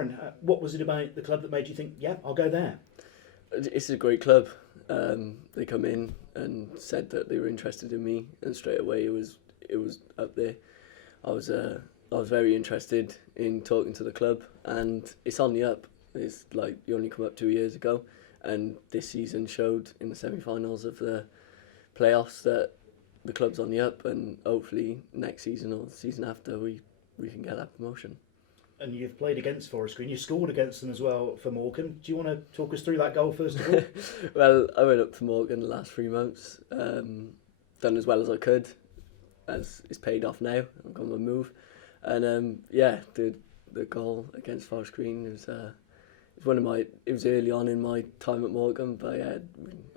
Aaron, what was it about the club that made you think, yeah, I'll go there? It's a great club. They come in and said that they were interested in me, and straight away it was up there. I was very interested in talking to the club, and it's on the up. It's like you only come up 2 years ago, and this season showed in the semi-finals of the playoffs that the club's on the up, and hopefully next season or the season after we can get that promotion. And you've played against Forest Green. You scored against them as well for Morecambe. Do you want to talk us through that goal first of all? Well, I went up to Morecambe the last 3 months, done as well as I could, as it's paid off now. I've got my move, and the goal against Forest Green was it was early on in my time at Morecambe, but yeah,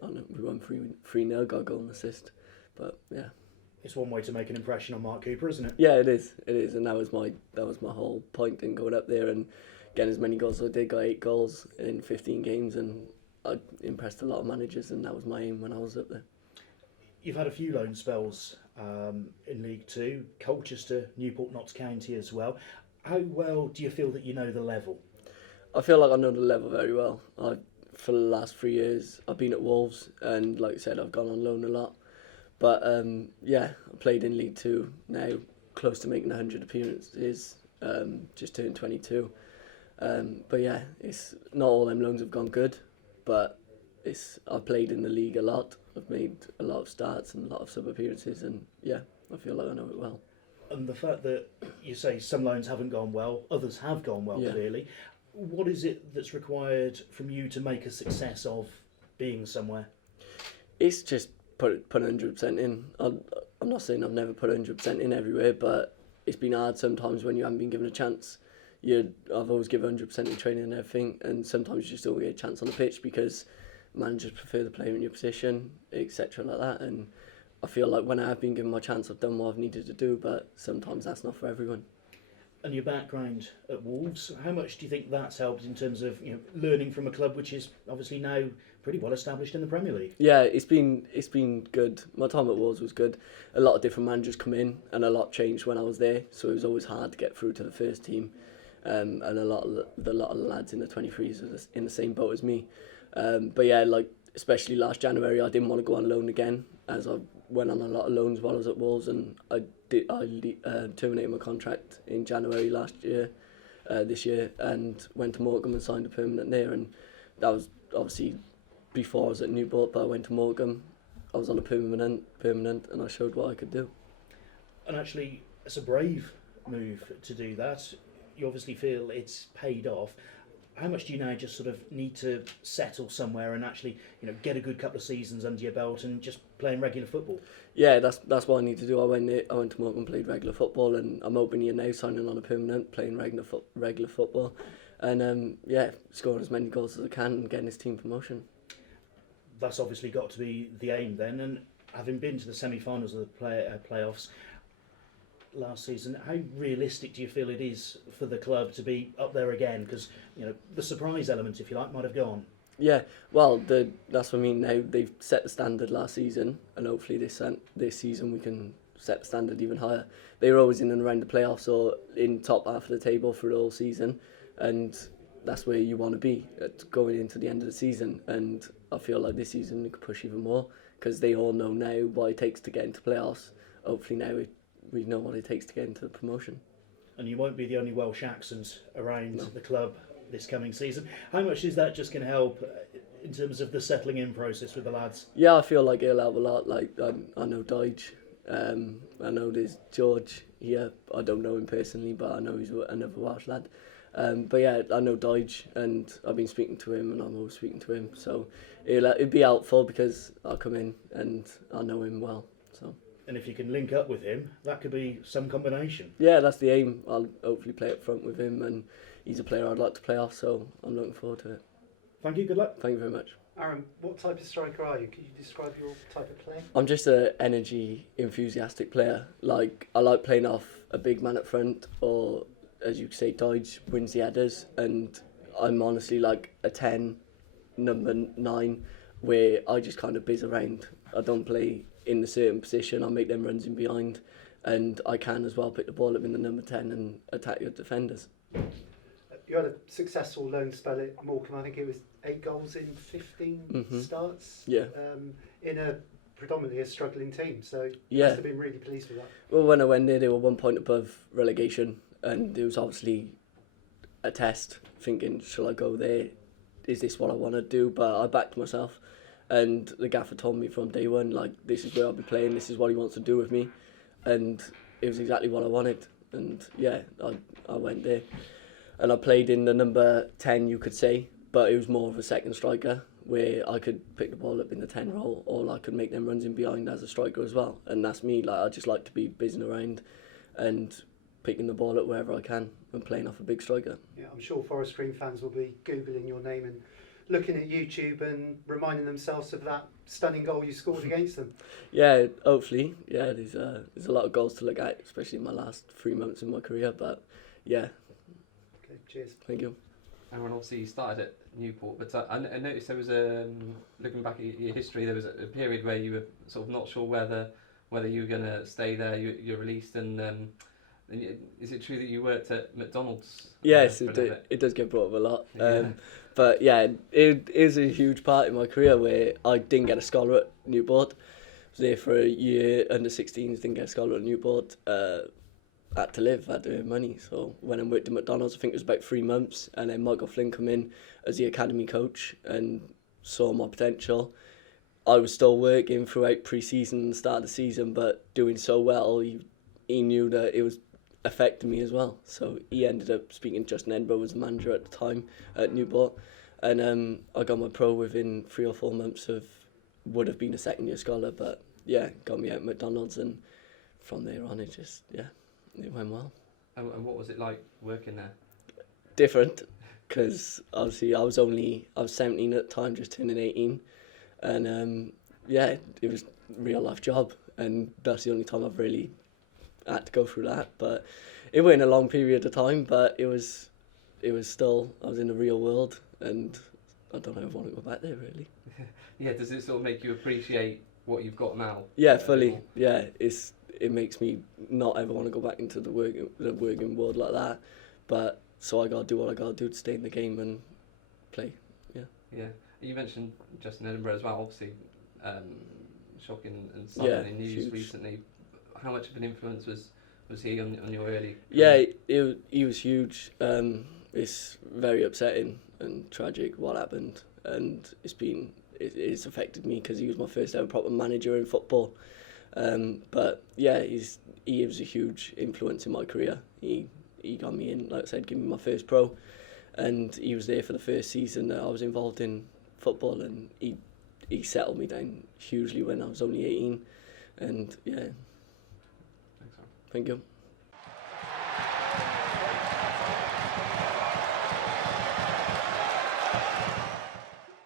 we won 3-0, got a goal and assist, but yeah. It's one way to make an impression on Mark Cooper, isn't it? Yeah, it is, and that was my whole point in going up there and getting as many goals as I did. Got 8 goals in 15 games, and I impressed a lot of managers, and that was my aim when I was up there. You've had a few loan spells in League Two, Colchester, Newport, Notts County as well. How well do you feel that you know the level? I feel like I know the level very well. For the last 3 years, I've been at Wolves, and like I said, I've gone on loan a lot. But I played in League Two now, close to making 100 appearances, just turned 22. But yeah, it's not all them loans have gone good, but I've played in the league a lot. I've made a lot of starts and a lot of sub appearances, and yeah, I feel like I know it well. And the fact that you say some loans haven't gone well, others have gone well, clearly. What is it that's required from you to make a success of being somewhere? It's just put 100% in. I'm not saying I've never put 100% in everywhere, but it's been hard sometimes when you haven't been given a chance. I've always given 100% in training and everything, and sometimes you just don't get a chance on the pitch because managers prefer the player in your position, etc. like that. And I feel like when I have been given my chance, I've done what I've needed to do, but sometimes that's not for everyone. And your background at Wolves, how much do you think that's helped in terms of learning from a club which is obviously now pretty well established in the Premier League? Yeah, it's been good. My time at Wolves was good. A lot of different managers come in, and a lot changed when I was there. So it was always hard to get through to the first team, and a lot of the lads in the 23s were in the same boat as me. But yeah, like especially last January, I didn't want to go on loan again, as I went on a lot of loans while I was at Wolves, and I terminated my contract in January this year, and went to Morecambe and signed a permanent there. And that was obviously before I was at Newport, but I went to Morecambe. I was on a permanent, and I showed what I could do. And actually, it's a brave move to do that. You obviously feel it's paid off. How much do you now just sort of need to settle somewhere and actually, get a good couple of seasons under your belt and just playing regular football? Yeah, that's what I need to do. I went to Morecambe, played regular football, and I'm hoping here now signing on a permanent, playing regular football, and scoring as many goals as I can and getting this team promotion. That's obviously got to be the aim then. And having been to the semi-finals of the playoffs last season, how realistic do you feel it is for the club to be up there again? Because the surprise element, if you like, might have gone. Yeah, well, that's what I mean. Now they've set the standard last season, and hopefully this season we can set the standard even higher. They were always in and around the playoffs or in top half of the table for the whole season, and that's where you want to be going into the end of the season. And I feel like this season we could push even more because they all know now what it takes to get into playoffs. Hopefully now we know what it takes to get into the promotion. And you won't be the only Welsh accent around the club this coming season. How much is that just going to help in terms of the settling in process with the lads? Yeah, I feel like it'll help a lot. Like I know Dyche, I know there's George here. I don't know him personally, but I know he's another Welsh lad. But yeah, I know Dyche, and I've been speaking to him, and I'm always speaking to him. So it'd be helpful because I'll come in and I know him well. So. And if you can link up with him, that could be some combination. Yeah, that's the aim. I'll hopefully play up front with him, and he's a player I'd like to play off, so I'm looking forward to it. Thank you, good luck. Thank you very much. Aaron, what type of striker are you? Can you describe your type of play? I'm just an energy, enthusiastic player. Like, I like playing off a big man up front, or as you say, Dyche wins the headers, and I'm honestly like a 10, number 9, where I just kind of biz around. I don't play in a certain position. I make them runs in behind, and I can as well pick the ball up in the number 10 and attack your defenders. you had a successful loan spell at Morecambe. I think it was 8 goals in 15 starts. Yeah. In a predominantly a struggling team. So you Yeah. must have been really pleased with that. Well, when I went there, they were 1 point above relegation, and it was obviously a test, thinking, shall I go there? Is this what I want to do? But I backed myself, and the gaffer told me from day one, like, this is where I'll be playing, this is what he wants to do with me, and it was exactly what I wanted. And yeah, I went there, and I played in the number 10, you could say, but it was more of a second striker, where I could pick the ball up in the 10 role, or I could make them runs in behind as a striker as well. And that's me. Like, I just like to be buzzing around and picking the ball up wherever I can and playing off a big striker. Yeah, I'm sure Forest Green fans will be Googling your name and looking at YouTube and reminding themselves of that stunning goal you scored against them. Yeah, hopefully. Yeah, there's a lot of goals to look at, especially in my last 3 months in my career. But yeah. Okay, cheers. Thank you. And when obviously you started at Newport, but I noticed there was looking back at your history, there was a period where you were sort of not sure whether you were going to stay there. You're released, and is it true that you worked at McDonald's? Yes, for a little bit? it does get brought up a lot. Yeah. But yeah, it is a huge part in my career where I didn't get a scholar at Newport. I was there for a year, under 16s, didn't get a scholar at Newport. Had to live, had to earn money. So when I worked at McDonald's, I think it was about 3 months, and then Michael Flynn come in as the academy coach and saw my potential. I was still working throughout pre-season and the start of the season, but doing so well, he knew that it was affecting me as well. So he ended up speaking to Justin Edinburgh, was the manager at the time at Newport, and I got my pro within 3 or 4 months of would have been a second year scholar, but yeah, got me out at McDonald's, and from there on it just, yeah, it went well. And what was it like working there? Different, because obviously I was 17 at the time, just turning 18, and yeah, it was a real life job, and that's the only time I've really had to go through that. But it wasn't a long period of time, but it was still, I was in the real world, and I don't know if I want to go back there really. Yeah, does it sort of make you appreciate what you've got now? Yeah, fully. Yeah, it makes me not ever want to go back into the working world like that. But so I gotta do what I gotta do to stay in the game and play. Yeah. Yeah. You mentioned Justin Edinburgh as well. Obviously, shocking and sudden in news huge. recently. How much of an influence was he on your early? Yeah, he was huge. It's very upsetting and tragic what happened, and it's affected me because he was my first ever proper manager in football. But yeah, he was a huge influence in my career. He got me in, like I said, gave me my first pro, and he was there for the first season that I was involved in football, and he settled me down hugely when I was only 18, and yeah. Thanks, Aaron. Thank you.